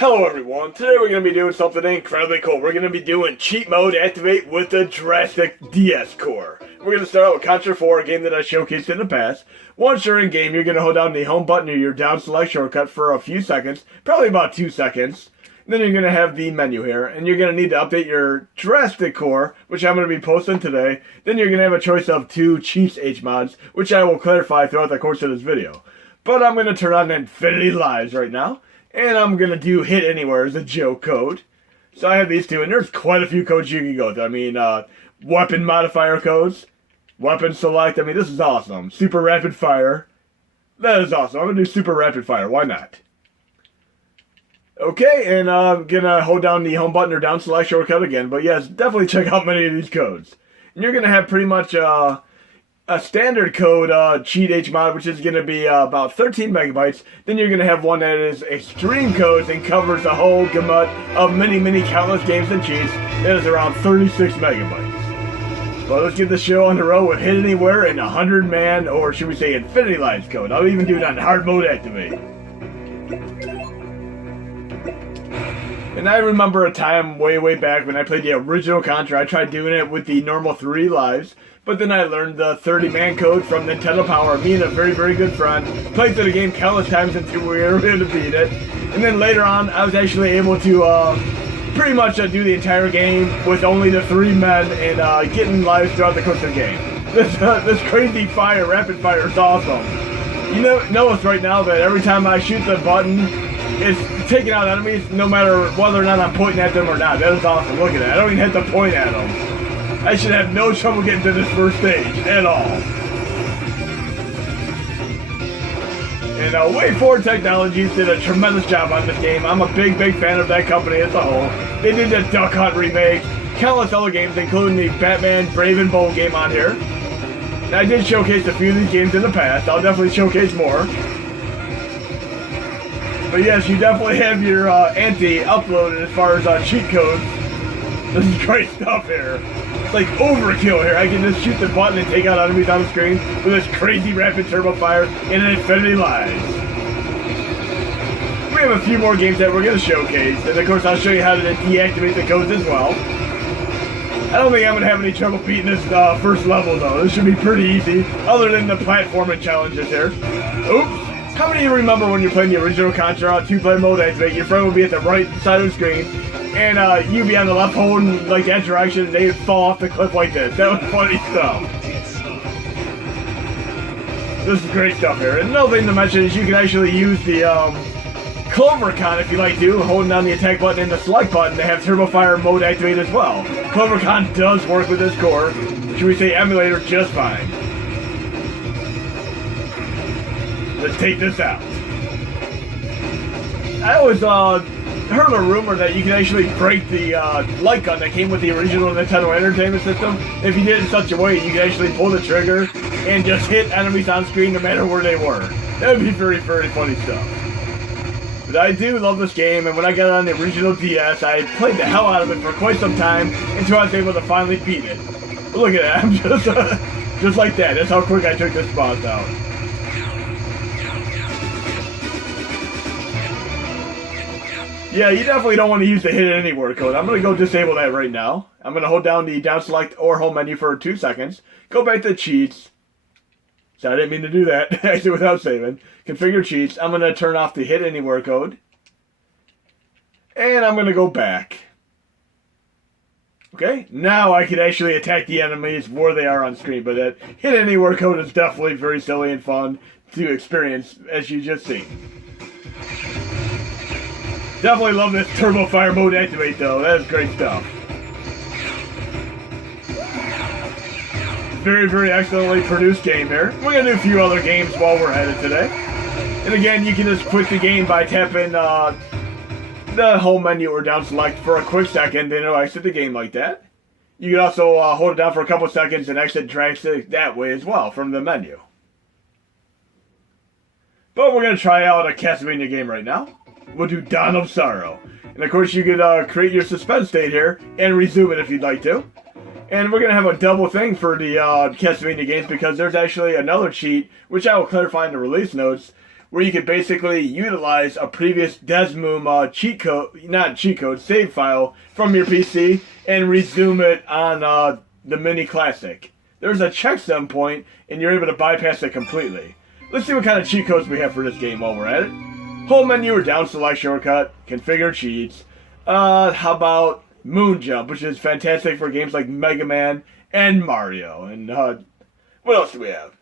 Hello everyone, today we're going to be doing something incredibly cool. We're going to be doing cheat mode activate with the DraStic DS core. We're going to start out with Contra 4, a game that I showcased in the past. Once you're in game, you're going to hold down the home button or your down select shortcut for a few seconds, probably about 2 seconds. Then you're going to have the menu here, and you're going to need to update your DraStic core, which I'm going to be posting today. Then you're going to have a choice of 2 Cheats HMods, which I will clarify throughout the course of this video. But I'm going to turn on Infinity Lives right now. And I'm going to do hit anywhere as a joke code. So I have these two, and there's quite a few codes you can go through. I mean, weapon modifier codes, weapon select. I mean, this is awesome. Super rapid fire. That is awesome. I'm going to do super rapid fire. Why not? Okay, and I'm going to hold down the home button or down select shortcut again. But yes, definitely check out many of these codes. And you're going to have pretty much a standard code cheat HMod, which is going to be about 13 megabytes. Then you're going to have one that is extreme codes and covers the whole gamut of many countless games and cheats. That is around 36 megabytes. Well, let's get the show on the road with Hit Anywhere and 100-man, or should we say Infinity Lives code. I'll even do it on hard mode activate. And I remember a time way back when I played the original Contra. I tried doing it with the normal 3 lives. But then I learned the 30-man code from Nintendo Power. Me and a very good friend played through the game countless times until we were able to beat it. And then later on, I was actually able to pretty much do the entire game with only the 3 men and getting lives throughout the course of the game. This crazy fire, rapid fire is awesome. You notice right now that every time I shoot the button, it's taking out enemies no matter whether or not I'm pointing at them or not. That is awesome. Look at that. I don't even have to point at them. I should have no trouble getting to this first stage at all. And Way Forward Technologies did a tremendous job on this game. I'm a big fan of that company as a whole. They did the Duck Hunt remake, countless other games, including the Batman Brave and Bold game on here. And I did showcase a few of these games in the past. I'll definitely showcase more. But yes, you definitely have your ante uploaded as far as cheat codes. This is great stuff here. It's like overkill here. I can just shoot the button and take out enemies on the screen with this crazy rapid turbo fire and an Infinity Lives. We have a few more games that we're going to showcase, and of course I'll show you how to deactivate the codes as well. I don't think I'm going to have any trouble beating this first level though. This should be pretty easy, other than the platforming challenges here. Oops. How many of you remember when you're playing the original Contra 2-player mode activate, your friend would be at the right side of the screen, and you'd be on the left holding like that direction, and they'd fall off the cliff like this. That was funny stuff. This is great stuff here. And another thing to mention is you can actually use the Clovercon if you like to, holding down the attack button and the select button to have Turbo Fire mode activate as well. Clovercon does work with this core, should we say emulator, just fine. Let's take this out. I always heard a rumor that you can actually break the light gun that came with the original Nintendo Entertainment System. If you did it in such a way, you could actually pull the trigger and just hit enemies on screen no matter where they were. That would be very funny stuff. But I do love this game, and when I got it on the original DS, I played the hell out of it for quite some time until I was able to finally beat it. But look at that, I'm just like that. That's how quick I took this boss out. Yeah, you definitely don't want to use the Hit Anywhere code. I'm going to go disable that right now. I'm going to hold down the down select or home menu for 2 seconds. Go back to Cheats. So I didn't mean to do that, actually without saving. Configure Cheats. I'm going to turn off the Hit Anywhere code. And I'm going to go back. Okay, now I can actually attack the enemies where they are on screen. But that Hit Anywhere code is definitely very silly and fun to experience, as you just seen. Definitely love this Turbo Fire mode activate though, that is great stuff. Very excellently produced game here. We're going to do a few other games while we're at it today. And again, you can just quit the game by tapping the home menu or down select for a quick second, then it'll exit the game like that. You can also hold it down for a couple seconds and exit DraStic that way as well from the menu. But we're going to try out a Castlevania game right now. We'll do Dawn of Sorrow. And of course you could create your suspense state here and resume it if you'd like to. And we're going to have a double thing for the Castlevania games because there's actually another cheat, which I will clarify in the release notes, where you can basically utilize a previous Desmoom save file from your PC and resume it on the Mini Classic. There's a checksum point, and you're able to bypass it completely. Let's see what kind of cheat codes we have for this game while we're at it. Home menu or down select shortcut, configure cheats. How about Moon Jump, which is fantastic for games like Mega Man and Mario. And what else do we have?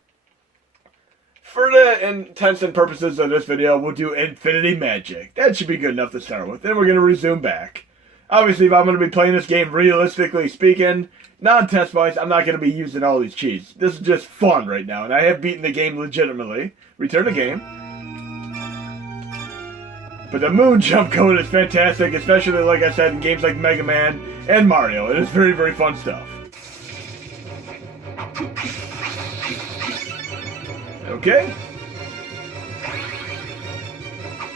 For the intents and purposes of this video, we'll do Infinity Magic. That should be good enough to start with. Then we're going to resume back. Obviously, if I'm going to be playing this game realistically speaking, non-test-wise, I'm not going to be using all these cheats. This is just fun right now, and I have beaten the game legitimately. Return the game. But the Moon Jump code is fantastic, especially, like I said, in games like Mega Man and Mario. It is very, very fun stuff. Okay.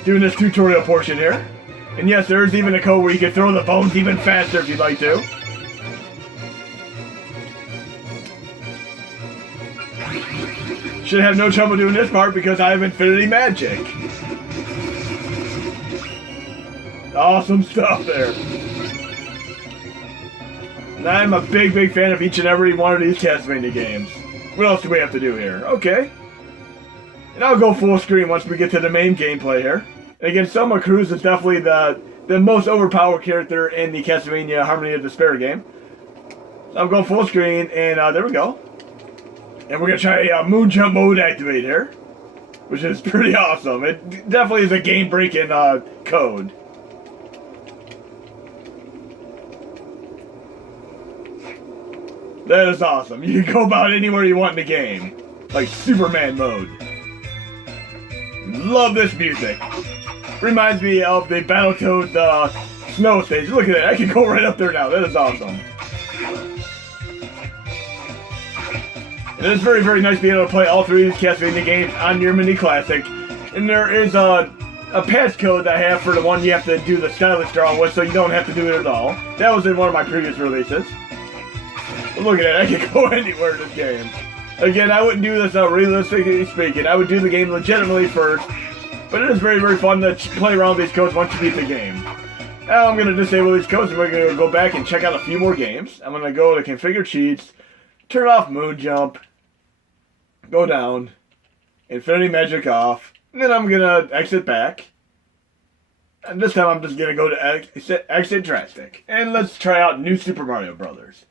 Doing this tutorial portion here. And yes, there is even a code where you can throw the bones even faster if you'd like to. Should have no trouble doing this part because I have Infinity Magic. Awesome stuff there. And I'm a big, big fan of each and every one of these Castlevania games. What else do we have to do here? Okay. And I'll go full screen once we get to the main gameplay here. And again, Selma Cruz is definitely the most overpowered character in the Castlevania Harmony of Despair game. So I'm going full screen, and there we go. And we're going to try Moon Jump mode activate here, which is pretty awesome. It definitely is a game-breaking code. That is awesome. You can go about anywhere you want in the game. Like Superman mode. Love this music. Reminds me of the Battletoads snow stage. Look at that. I can go right up there now. That is awesome. And it's very, very nice being able to play all three of these Castlevania games on your Mini Classic. And there is a patch code that I have for the one you have to do the stylish drawing with, so you don't have to do it at all. That was in one of my previous releases. But look at that. I can go anywhere in this game. Again, I wouldn't do this realistically speaking. I would do the game legitimately first. But it is very, very fun to play around with these codes once you beat the game. Now I'm going to disable these codes and we're going to go back and check out a few more games. I'm going to go to Configure Cheats, turn off Moon Jump, go down, Infinity Magic off, and then I'm going to exit back. And this time I'm just going to go to exit DraStic. And let's try out New Super Mario Brothers.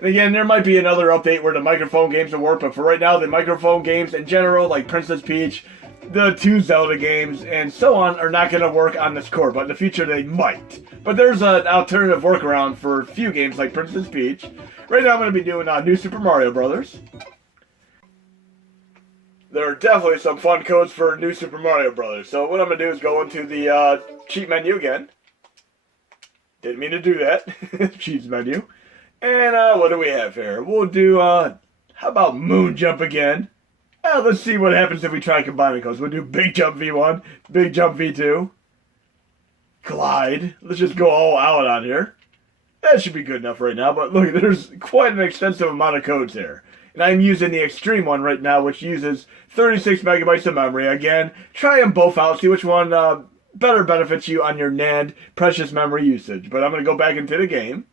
And again, there might be another update where the microphone games will work, but for right now, the microphone games in general, like Princess Peach, the 2 Zelda games, and so on, are not going to work on this core, but in the future they might. But there's an alternative workaround for a few games like Princess Peach. Right now I'm going to be doing New Super Mario Brothers. There are definitely some fun codes for New Super Mario Brothers. So what I'm going to do is go into the cheat menu again. Didn't mean to do that. Cheats menu. And what do we have here? We'll do, how about Moon Jump again? Let's see what happens if we try combining codes. We'll do Big Jump V1, Big Jump V2, Glide. Let's just go all out on here. That should be good enough right now, but look, there's quite an extensive amount of codes here. And I'm using the Extreme one right now, which uses 36 megabytes of memory. Again, try them both out, see which one better benefits you on your NAND precious memory usage. But I'm going to go back into the game.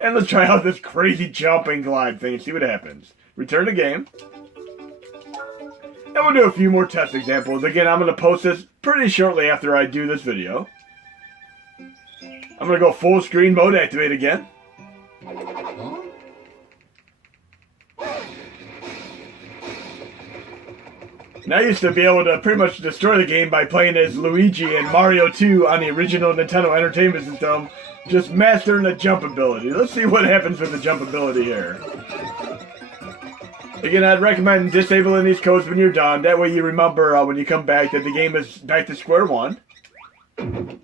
And let's try out this crazy jump and glide thing and see what happens. Return the game. And we'll do a few more test examples. Again, I'm going to post this pretty shortly after I do this video. I'm going to go full screen mode activate again. And I used to be able to pretty much destroy the game by playing as Luigi and Mario 2 on the original Nintendo Entertainment System. Just mastering the jump ability. Let's see what happens with the jump ability here. Again, I'd recommend disabling these codes when you're done. That way you remember when you come back that the game is back to square one. And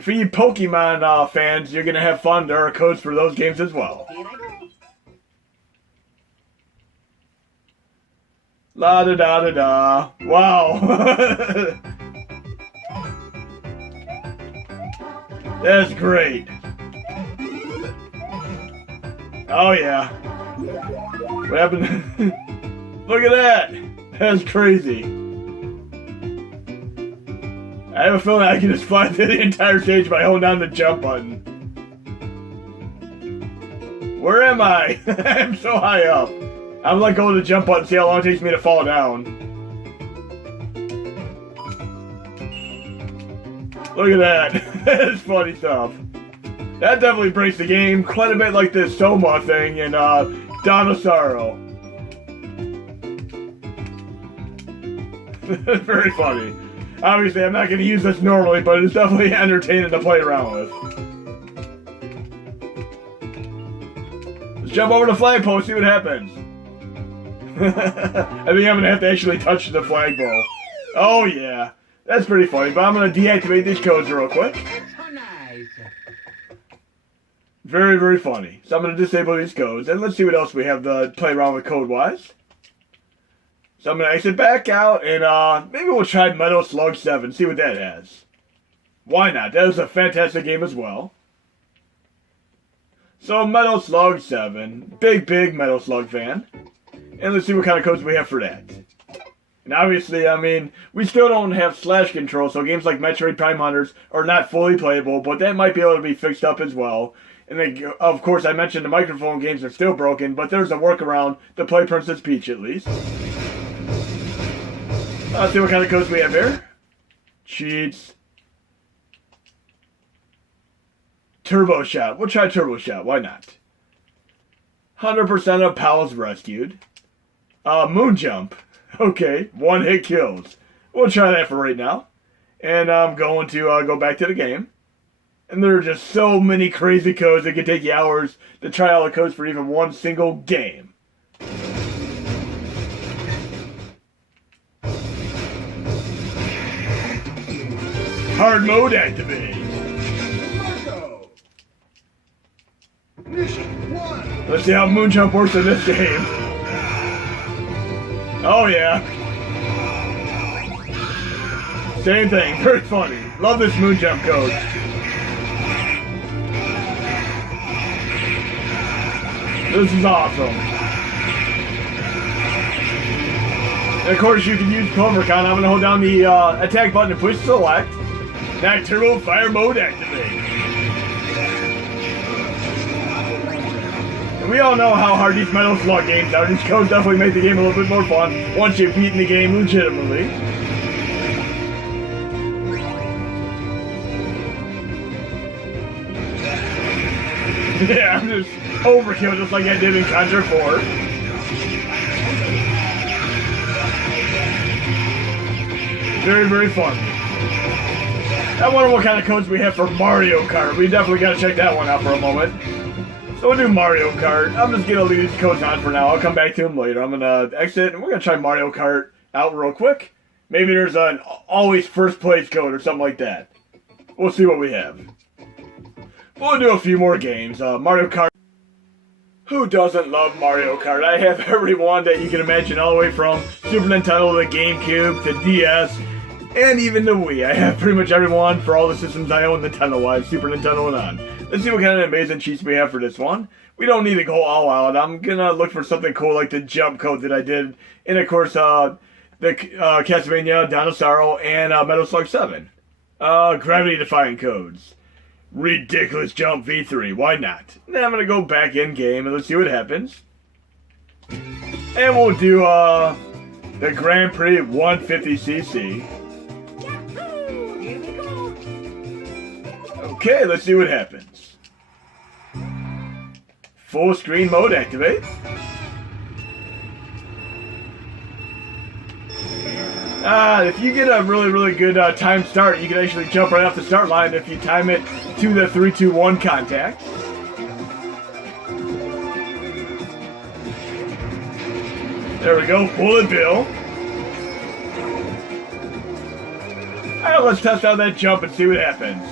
for you Pokemon fans, you're going to have fun. There are codes for those games as well. La da da da da. Wow. That's great. Oh yeah. What happened? Look at that. That's crazy. I have a feeling I can just fly through the entire stage by holding down the jump button. Where am I? I'm so high up. I'm like going to the jump button, see how long it takes me to fall down. Look at that. That's funny stuff. That definitely breaks the game quite a bit, like this Soma thing in Dinosauro. Very funny. Obviously, I'm not going to use this normally, but it's definitely entertaining to play around with. Let's jump over the flagpole, see what happens. I think I'm going to have to actually touch the flagpole. Oh, yeah. That's pretty funny, but I'm going to deactivate these codes real quick. Very, very funny. So I'm going to disable these codes, and let's see what else we have to play around with code-wise. So I'm going to exit back out, and maybe we'll try Metal Slug 7, see what that has. Why not? That was a fantastic game as well. So Metal Slug 7, big Metal Slug fan. And let's see what kind of codes we have for that. And obviously, I mean, we still don't have slash control, so games like Metroid Prime Hunters are not fully playable, but that might be able to be fixed up as well. And then, of course, I mentioned the microphone games are still broken, but there's a workaround to play Princess Peach at least. Let's see what kind of codes we have here. Cheats. Turbo Shot. We'll try Turbo Shot. Why not? 100% of pals rescued. Moon Jump. Okay. One hit kills. We'll try that for right now. And I'm going to go back to the game. And there are just so many crazy codes that can take you hours to try all the codes for even one single game. Hard mode activate. Let's see how Moon Jump works in this game. Oh yeah. Same thing, very funny. Love this Moon Jump code. This is awesome. And of course you can use Clover Con. I'm going to hold down the attack button and push select. Now Turbo Fire Mode activate. And we all know how hard these Metal Slug games are. These codes definitely make the game a little bit more fun once you've beaten the game legitimately. Yeah, I'm just overkill just like I did in Contra 4. Very, very fun. I wonder what kind of codes we have for Mario Kart. We definitely got to check that one out for a moment. So we'll do Mario Kart. I'm just going to leave these codes on for now. I'll come back to them later. I'm going to exit, and we're going to try Mario Kart out real quick. Maybe there's an always first place code or something like that. We'll see what we have. We'll do a few more games. Mario Kart. Who doesn't love Mario Kart? I have every one that you can imagine, all the way from Super Nintendo to GameCube to DS, and even the Wii. I have pretty much every one for all the systems I own Nintendo-wise, Super Nintendo and on. Let's see what kind of amazing cheats we have for this one. We don't need to go all out. I'm gonna look for something cool like the jump code that I did, and of course the Castlevania, Dinosauro, and Metal Slug 7. Gravity defying codes. Ridiculous Jump V3, why not? Then I'm going to go back in game and let's see what happens. And we'll do the Grand Prix 150cc. Okay, let's see what happens. Full screen mode activate. If you get a really good time start, you can actually jump right off the start line if you time it to the 3-2-1 contact. There we go, Bullet Bill. Alright, let's test out that jump and see what happens.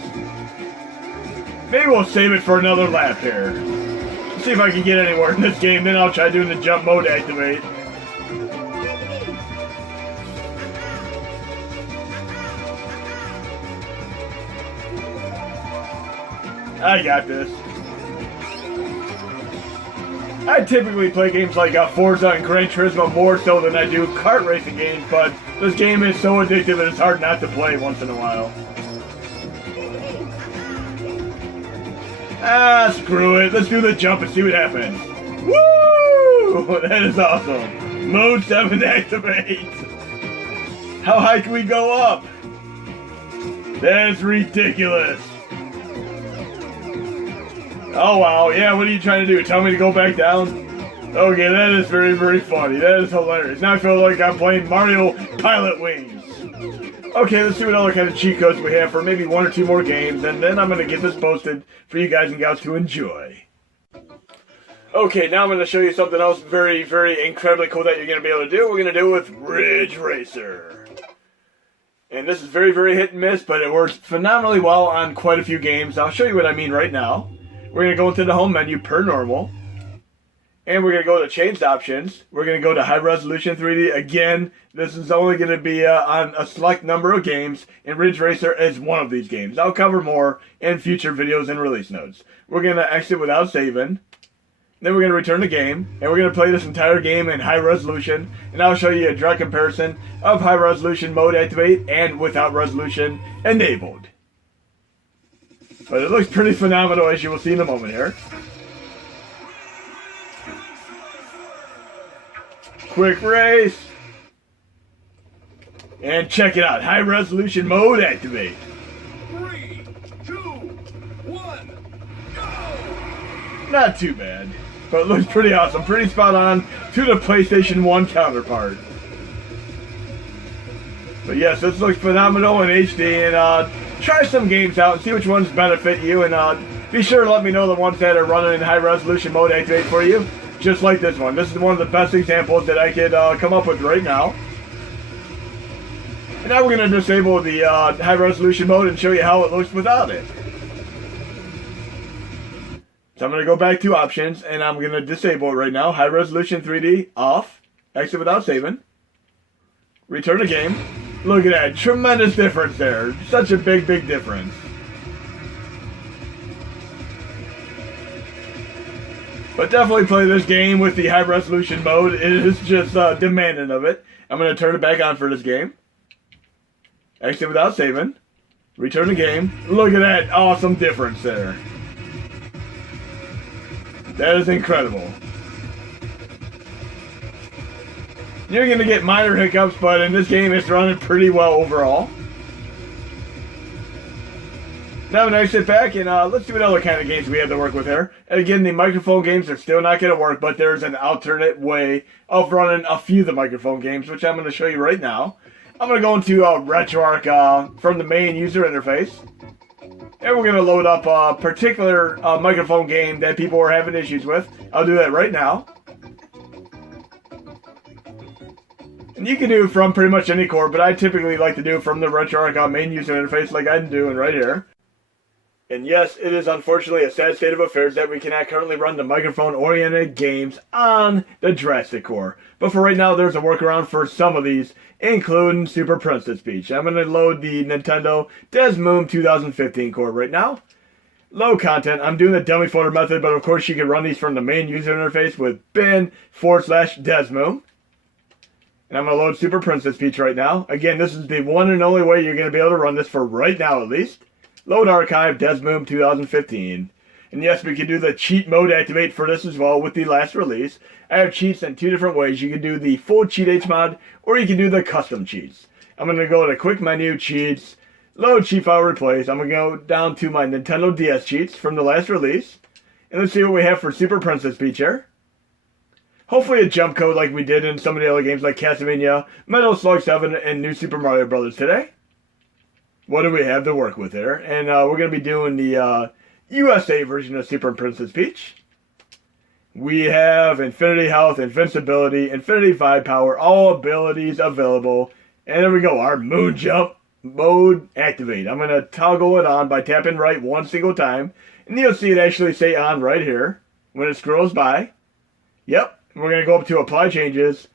Maybe we'll save it for another lap here. See if I can get anywhere in this game, then I'll try doing the jump mode activate. I got this. I typically play games like Forza and Gran Turismo more so than I do kart racing games, but this game is so addictive that it's hard not to play once in a while. Ah, screw it. Let's do the jump and see what happens. Woo! That is awesome. Mode 7 activate. How high can we go up? That's ridiculous. Oh wow, yeah, what are you trying to do? Tell me to go back down? Okay, that is very, very funny. That is hilarious. Now I feel like I'm playing Mario Pilot Wings. Okay, let's see what other kind of cheat codes we have for maybe 1 or 2 more games, and then I'm going to get this posted for you guys and gals to enjoy. Okay, now I'm going to show you something else very, very incredibly cool that you're going to be able to do. We're going to do it with Ridge Racer. And this is very, very hit and miss, but it works phenomenally well on quite a few games. I'll show you what I mean right now. We're going to go into the home menu per normal. And we're going to go to changed options. We're going to go to high resolution 3D. Again, this is only going to be on a select number of games. And Ridge Racer is one of these games. I'll cover more in future videos and release notes. We're going to exit without saving. Then we're going to return the game. And we're going to play this entire game in high resolution. And I'll show you a direct comparison of high resolution mode activate and without resolution enabled. But it looks pretty phenomenal, as you will see in a moment here. Quick race. And check it out. High resolution mode activate. 3, 2, 1, go! Not too bad. But it looks pretty awesome. Pretty spot on to the PlayStation 1 counterpart. But yes, this looks phenomenal in HD. And try some games out and see which ones benefit you. And be sure to let me know the ones that are running in high resolution mode activate for you. Just like this one. This is one of the best examples that I could come up with right now. And now we're going to disable the high resolution mode and show you how it looks without it. So I'm going to go back to options and I'm going to disable it right now. High resolution 3D off. Exit without saving. Return the game. Look at that. Tremendous difference there. Such a big, big difference. But definitely play this game with the high resolution mode. It is just demanding of it. I'm going to turn it back on for this game. Exit without saving. Return the game. Look at that awesome difference there. That is incredible. You're going to get minor hiccups, but in this game it's running pretty well overall. Now when I sit back and let's see what other kind of games we have to work with here. And again, the microphone games are still not going to work, but there's an alternate way of running a few of the microphone games, which I'm going to show you right now. I'm going to go into RetroArch from the main user interface. And we're going to load up a particular microphone game that people were having issues with. I'll do that right now. And you can do it from pretty much any core, but I typically like to do it from the RetroArch main user interface like I'm doing right here. And yes, it is unfortunately a sad state of affairs that we cannot currently run the microphone-oriented games on the DraStic core. But for right now, there's a workaround for some of these, including Super Princess Peach. I'm going to load the Nintendo DeadSkullzJr 2015 core right now. Load content. I'm doing the dummy folder method, but of course you can run these from the main user interface with bin/DeadSkullzJr. And I'm going to load Super Princess Peach right now. Again, this is the one and only way you're going to be able to run this for right now at least. Load archive, DeadSkullzJr 2015. And yes, we can do the cheat mode activate for this as well with the last release. I have cheats in 2 different ways. You can do the full cheat HMod, or you can do the custom cheats. I'm going to go to quick menu, cheats, load cheat file replace. I'm going to go down to my Nintendo DS cheats from the last release. And let's see what we have for Super Princess Peach here. Hopefully a jump code like we did in some of the other games like Castlevania, Metal Slug 7, and New Super Mario Bros. Today. What do we have to work with here? And we're going to be doing the USA version of Super Princess Peach. We have Infinity Health, Invincibility, Infinity Vibe Power, all abilities available. And there we go, our Moon Jump mode activate. I'm going to toggle it on by tapping right one single time. And you'll see it actually say on right here when it scrolls by. Yep, we're going to go up to Apply Changes.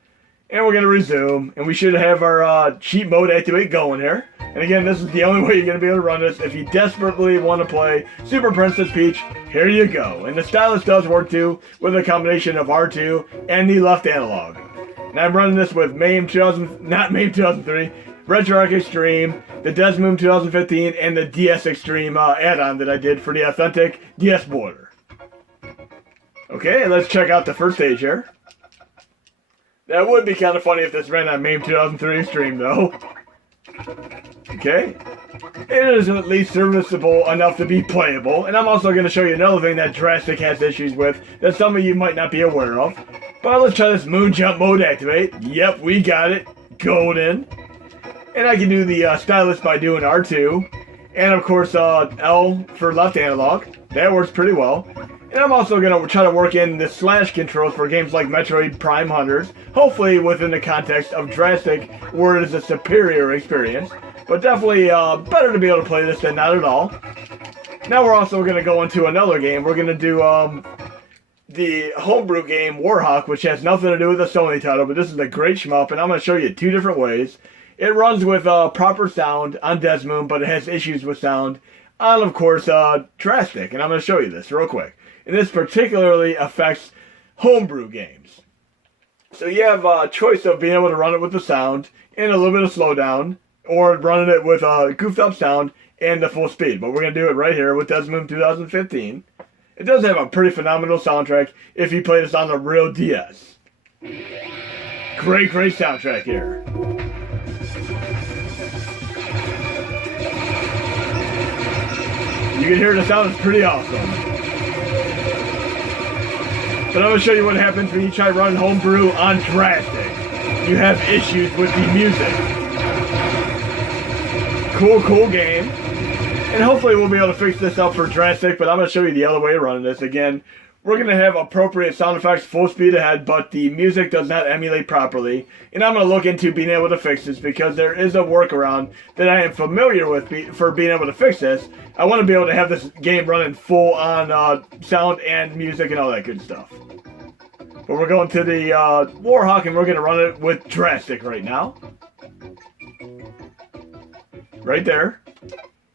And we're going to resume, and we should have our cheat mode activate going here. And again, this is the only way you're going to be able to run this. If you desperately want to play Super Princess Peach, here you go. And the stylus does work too, with a combination of R2 and the left analog. And I'm running this with MAME 2003, RetroArch Extreme, the DeadSkullzJr 2015, and the DS Extreme add-on that I did for the authentic DS border. Okay, let's check out the first stage here. That would be kind of funny if this ran on MAME 2003 Extreme, though. Okay. It is at least serviceable enough to be playable. And I'm also going to show you another thing that DraStic has issues with that some of you might not be aware of. But let's try this moon jump mode activate. Yep, we got it. Golden. And I can do the stylus by doing R2. And of course, L for left analog. That works pretty well. And I'm also going to try to work in the slash controls for games like Metroid Prime Hunters, hopefully within the context of DraStic, where it is a superior experience. But definitely better to be able to play this than not at all. Now we're also going to go into another game. We're going to do the homebrew game Warhawk, which has nothing to do with the Sony title, but this is a great shmup, and I'm going to show you two different ways. It runs with proper sound on Desmoon, but it has issues with sound on, of course, DraStic, and I'm going to show you this real quick. And this particularly affects homebrew games. So you have a choice of being able to run it with the sound and a little bit of slowdown, or running it with a goofed up sound and the full speed. But we're going to do it right here with DeadSkullzJr 2015. It does have a pretty phenomenal soundtrack if you play this on the real DS. Great soundtrack here. You can hear the sound is pretty awesome. But I'm going to show you what happens when you try running homebrew on DraStic. You have issues with the music. Cool game. And hopefully we'll be able to fix this up for DraStic, but I'm going to show you the other way of running this. Again, we're going to have appropriate sound effects full speed ahead, but the music does not emulate properly. And I'm going to look into being able to fix this because there is a workaround that I am familiar with for being able to fix this. I want to be able to have this game running full on sound and music and all that good stuff. But we're going to the Warhawk and we're going to run it with DraStic right now. Right there.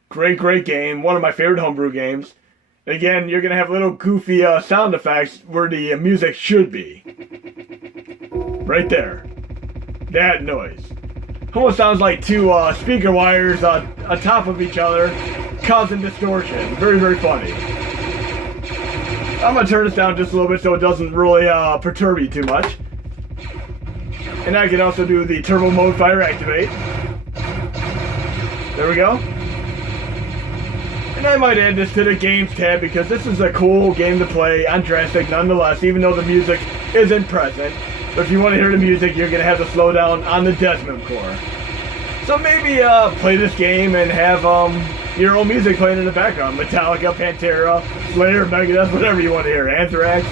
Great game. One of my favorite homebrew games. Again, you're going to have little goofy sound effects where the music should be. Right there. That noise. Almost sounds like two speaker wires on top of each other, causing distortion. Very funny. I'm going to turn this down just a little bit so it doesn't really perturb you too much. And I can also do the turbo mode fire activate. There we go. And I might add this to the games tab because this is a cool game to play on DraStic nonetheless, even though the music isn't present. But if you want to hear the music, you're going to have to slow down on the Desmoon core. So maybe play this game and have your own music playing in the background. Metallica, Pantera, Slayer, Megadeth, whatever you want to hear. Anthrax.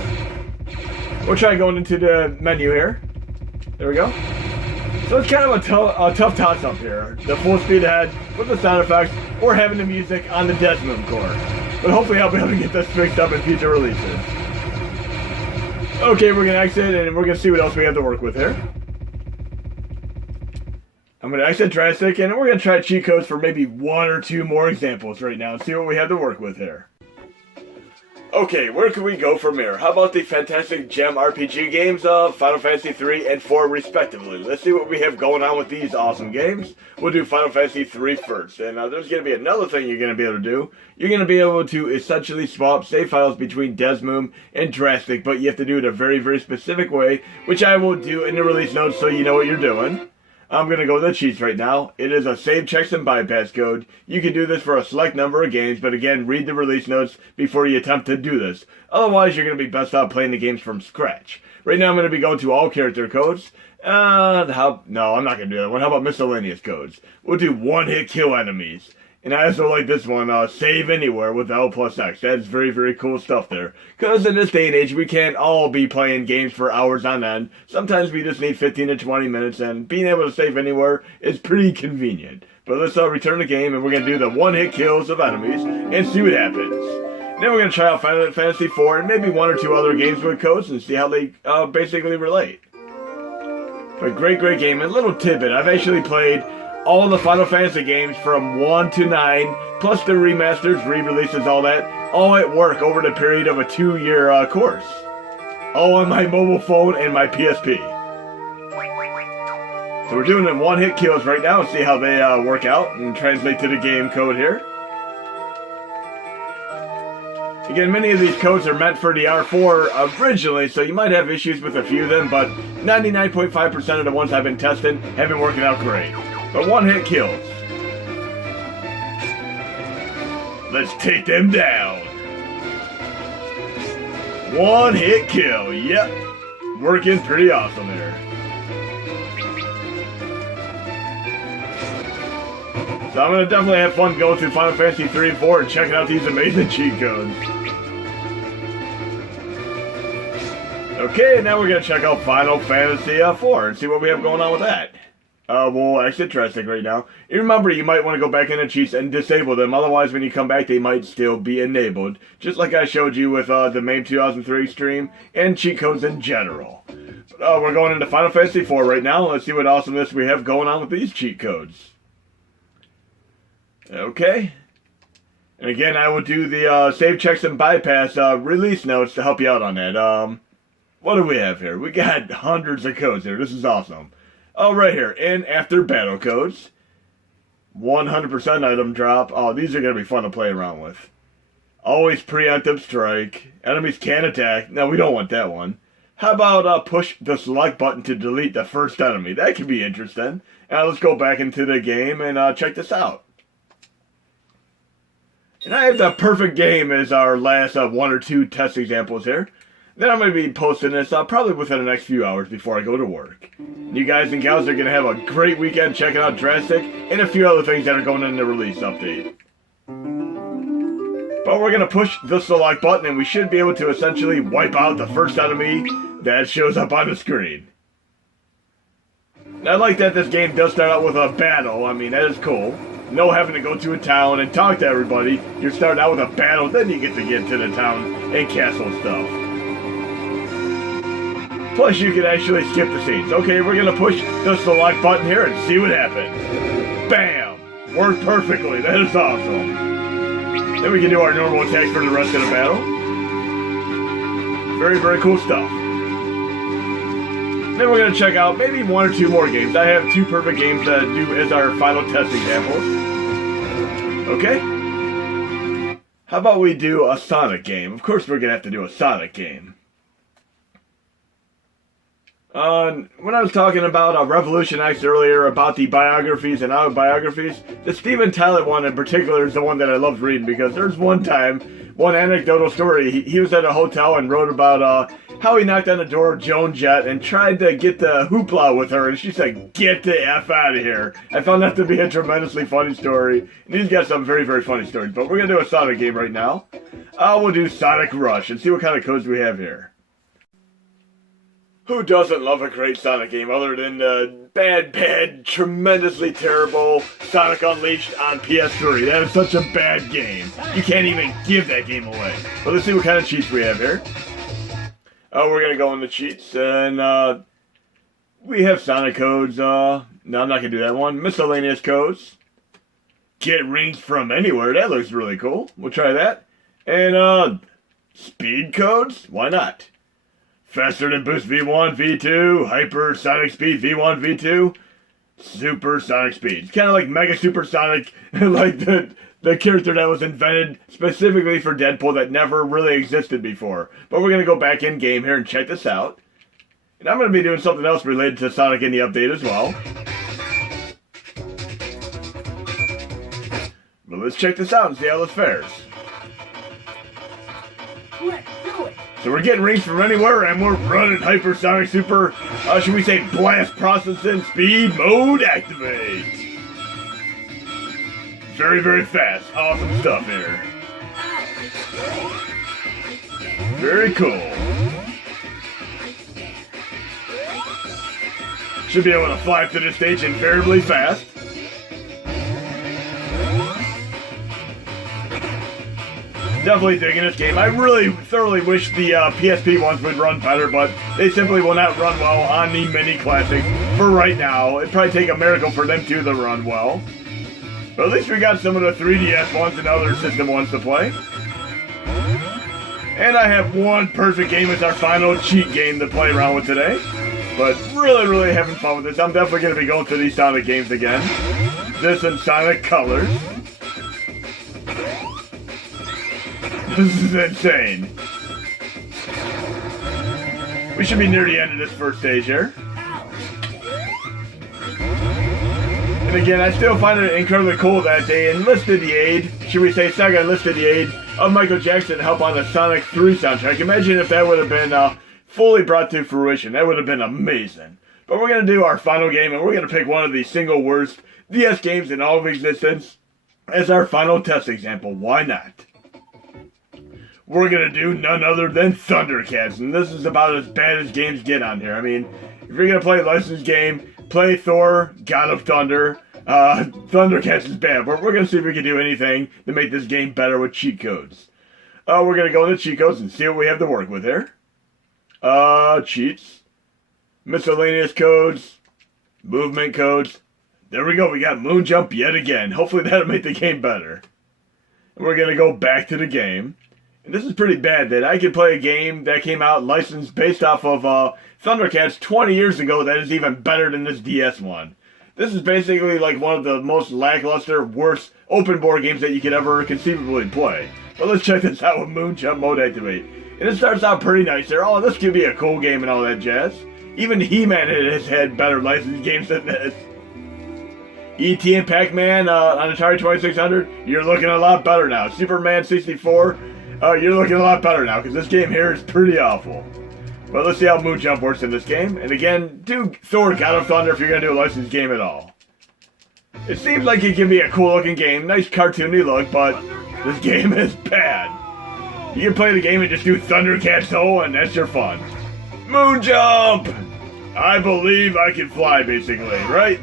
We'll try going into the menu here. There we go. So it's kind of a tough toss-up here. The full speed ahead with the sound effects or having the music on the Desmoon core. But hopefully I'll be able to get this fixed up in future releases. Okay, we're going to exit and we're going to see what else we have to work with here. I'm going to exit DraStic and we're going to try cheat codes for maybe one or two more examples right now and see what we have to work with here. Okay, where can we go from here? How about the fantastic gem RPG games of Final Fantasy 3 and 4 respectively? Let's see what we have going on with these awesome games. We'll do Final Fantasy 3 first. And there's going to be another thing you're going to be able to do. You're going to be able to essentially swap save files between Desmoon and DraStic, but you have to do it a very specific way, which I will do in the release notes so you know what you're doing. I'm going to go to the cheats right now. It is a save, checks, and bypass code. You can do this for a select number of games, but again, read the release notes before you attempt to do this. Otherwise, you're going to be best off playing the games from scratch. Right now, I'm going to be going to all character codes. No, I'm not going to do that one. How about miscellaneous codes? We'll do one-hit kill enemies. And I also like this one, save anywhere with L+X. That's very cool stuff there. Because in this day and age, we can't all be playing games for hours on end. Sometimes we just need 15 to 20 minutes, and being able to save anywhere is pretty convenient. But let's return the game, and we're going to do the one-hit kills of enemies, and see what happens. Then we're going to try out Final Fantasy 4, and maybe one or two other games with codes, and see how they basically relate. But great game. A little tidbit, I've actually played all the Final Fantasy games from 1 to 9, plus the remasters, re-releases, all that, all at work over the period of a 2-year course. All on my mobile phone and my PSP. So we're doing them one-hit kills right now and see how they work out and translate to the game code here. Again, many of these codes are meant for the R4 originally, so you might have issues with a few of them, but 99.5% of the ones I've been testing have been working out great. But one-hit kills. Let's take them down. One-hit kill, yep. Working pretty awesome there. So I'm going to definitely have fun going through Final Fantasy 3 and 4 and checking out these amazing cheat codes. Okay, now we're going to check out Final Fantasy 4 and see what we have going on with that. We'll exit DraStic right now. And remember, you might want to go back into cheats and disable them. Otherwise, when you come back, they might still be enabled. Just like I showed you with the MAME 2003 stream and cheat codes in general. But, we're going into Final Fantasy 4 right now. Let's see what awesomeness we have going on with these cheat codes. Okay. And again, I will do the save checks and bypass release notes to help you out on that. What do we have here? We got hundreds of codes here. This is awesome. Oh, right here. In after battle codes. 100% item drop. Oh, these are going to be fun to play around with. Always preemptive strike. Enemies can attack. No, we don't want that one. How about push the select button to delete the first enemy? That could be interesting. Let's go back into the game and check this out. And I have the perfect game as our last 1 or 2 test examples here. Then I'm going to be posting this probably within the next few hours before I go to work. You guys and gals are going to have a great weekend checking out DraStic and a few other things that are going in the release update. But we're going to push the select button and we should be able to essentially wipe out the first enemy that shows up on the screen. And I like that this game does start out with a battle. I mean, that is cool. No having to go to a town and talk to everybody. You're starting out with a battle, then you get to the town and castle stuff. Plus, you can actually skip the scenes. Okay, we're going to push the select button here and see what happens. Bam! Worked perfectly. That is awesome. Then we can do our normal attacks for the rest of the battle. Very cool stuff. Then we're going to check out maybe 1 or 2 more games. I have 2 perfect games to do as our final test examples. Okay? How about we do a Sonic game? Of course we're going to have to do a Sonic game. When I was talking about Revolution X earlier about the biographies and autobiographies, the Steven Tyler one in particular is the one that I loved reading because there's one time, one anecdotal story, he was at a hotel and wrote about how he knocked on the door of Joan Jett and tried to get the hoopla with her and she said, "Get the F out of here." I found that to be a tremendously funny story. And he's got some very funny stories, but we're going to do a Sonic game right now. We'll do Sonic Rush and see what kind of codes we have here. Who doesn't love a great Sonic game other than the bad, tremendously terrible Sonic Unleashed on PS3? That is such a bad game. You can't even give that game away. But let's see what kind of cheats we have here. We're going to go into cheats, and we have Sonic codes. No, I'm not going to do that one. Miscellaneous codes. Get rings from anywhere. That looks really cool. We'll try that. And speed codes? Why not? Faster than Boost V1, V2, Hyper Sonic Speed V1, V2, Super Sonic Speed. It's kind of like Mega Super Sonic, like the character that was invented specifically for Deadpool that never really existed before. But we're going to go back in game here and check this out. And I'm going to be doing something else related to Sonic in the update as well. But let's check this out and see how this fares. Let's do it. So we're getting rings from anywhere, and we're running Hypersonic Super, should we say Blast Processing Speed Mode Activate. Very fast. Awesome stuff here. Very cool. Should be able to fly through the stage invariably fast. Definitely digging this game. I really thoroughly wish the PSP ones would run better, but they simply will not run well on the mini classics for right now. It'd probably take a miracle for them two to run well. But at least we got some of the 3DS ones and other system ones to play. And I have one perfect game as our final cheat game to play around with today. But really having fun with this. I'm definitely going to be going through these Sonic games again. This and Sonic Colors. This is insane. We should be near the end of this first stage here. And again, I still find it incredibly cool that they enlisted the aid, should we say Sega enlisted the aid, of Michael Jackson to help on the Sonic 3 soundtrack. Imagine if that would have been fully brought to fruition. That would have been amazing. But we're going to do our final game, and we're going to pick one of the single worst DS games in all of existence as our final test example. Why not? We're going to do none other than Thundercats, and this is about as bad as games get on here. I mean, if you're going to play a licensed game, play Thor, God of Thunder. Thundercats is bad, but we're going to see if we can do anything to make this game better with cheat codes. We're going to go into cheat codes and see what we have to work with here. Cheats. Miscellaneous codes. Movement codes. There we go, we got Moon Jump yet again. Hopefully that'll make the game better. And we're going to go back to the game. And this is pretty bad that I could play a game that came out licensed based off of Thundercats 20 years ago that is even better than this DS one. This is basically like one of the most lackluster, worst open board games that you could ever conceivably play. But let's check this out with Moon Jump Mode Activate. And it starts out pretty nice there. Oh, this could be a cool game and all that jazz. Even He-Man has had better licensed games than this. E.T. and Pac-Man on Atari 2600, you're looking a lot better now. Superman 64, you're looking a lot better now, because this game here is pretty awful. But let's see how Moon Jump works in this game. And again, do Thor God of Thunder if you're going to do a licensed game at all. It seems like it can be a cool looking game, nice cartoony look, but this game is bad. You can play the game and just do Thundercats though, and that's your fun. Moon Jump! I believe I can fly, basically, right?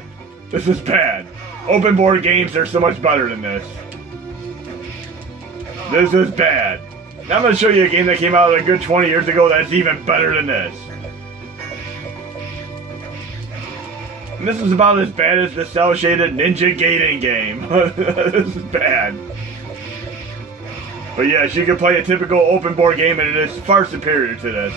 This is bad. Open board games are so much better than this. This is bad. Now I'm going to show you a game that came out a good 20 years ago that's even better than this. And this is about as bad as the cel-shaded Ninja Gaiden game. This is bad. But yes, you can play a typical open board game and it is far superior to this.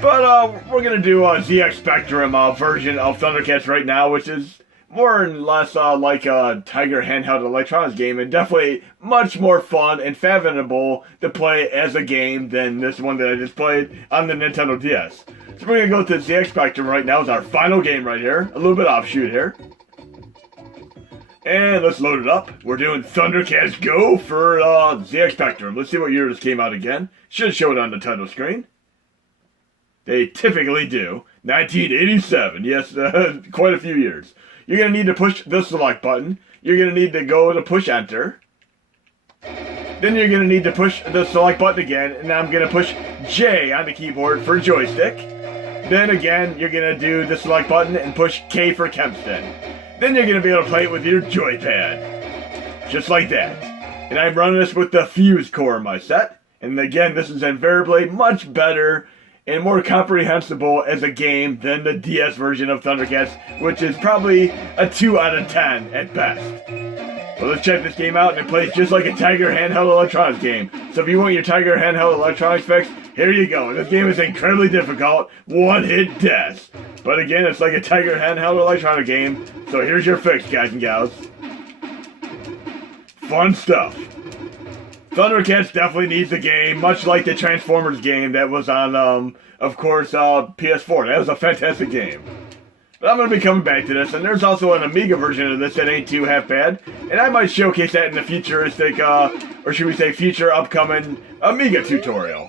But we're going to do a ZX Spectrum version of Thundercats right now, which is more or less like a Tiger handheld electronics game, and definitely much more fun and fathomable to play as a game than this one that I just played on the Nintendo DS. So we're going to go to ZX Spectrum right now as our final game right here. A little bit offshoot here. And let's load it up. We're doing Thundercats Go for ZX Spectrum. Let's see what year this came out again. Should show it on the title screen. They typically do. 1987. Yes, quite a few years. You're going to need to push the select button. You're going to need to go to push enter. Then you're going to need to push the select button again. And I'm going to push J on the keyboard for joystick. Then again, you're going to do the select button and push K for Kempston. Then you're going to be able to play it with your joypad. Just like that. And I'm running this with the Fuse core in my set. And again, this is invariably much better and more comprehensible as a game than the DS version of Thundercats, which is probably a 2 out of 10 at best. Well, let's check this game out, and it plays just like a Tiger handheld electronics game. So if you want your Tiger handheld electronics fix, here you go. This game is incredibly difficult, one-hit death. But again, it's like a Tiger handheld electronic game, so here's your fix, guys and gals. Fun stuff. Thundercats definitely needs a game, much like the Transformers game that was on, of course, PS4. That was a fantastic game. But I'm going to be coming back to this, and there's also an Amiga version of this that ain't too half bad, and I might showcase that in the futuristic, or should we say future upcoming Amiga tutorial.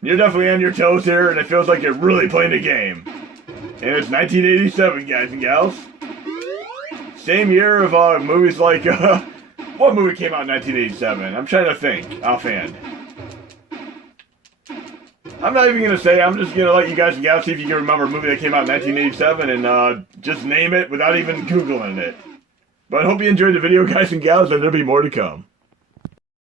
You're definitely on your toes here, and it feels like you're really playing a game. And it's 1987, guys and gals. Same year of movies like, what movie came out in 1987? I'm trying to think offhand. I'm not even going to say, I'm just going to let you guys and gals see if you can remember a movie that came out in 1987 and just name it without even Googling it. But I hope you enjoyed the video, guys and gals, and there'll be more to come.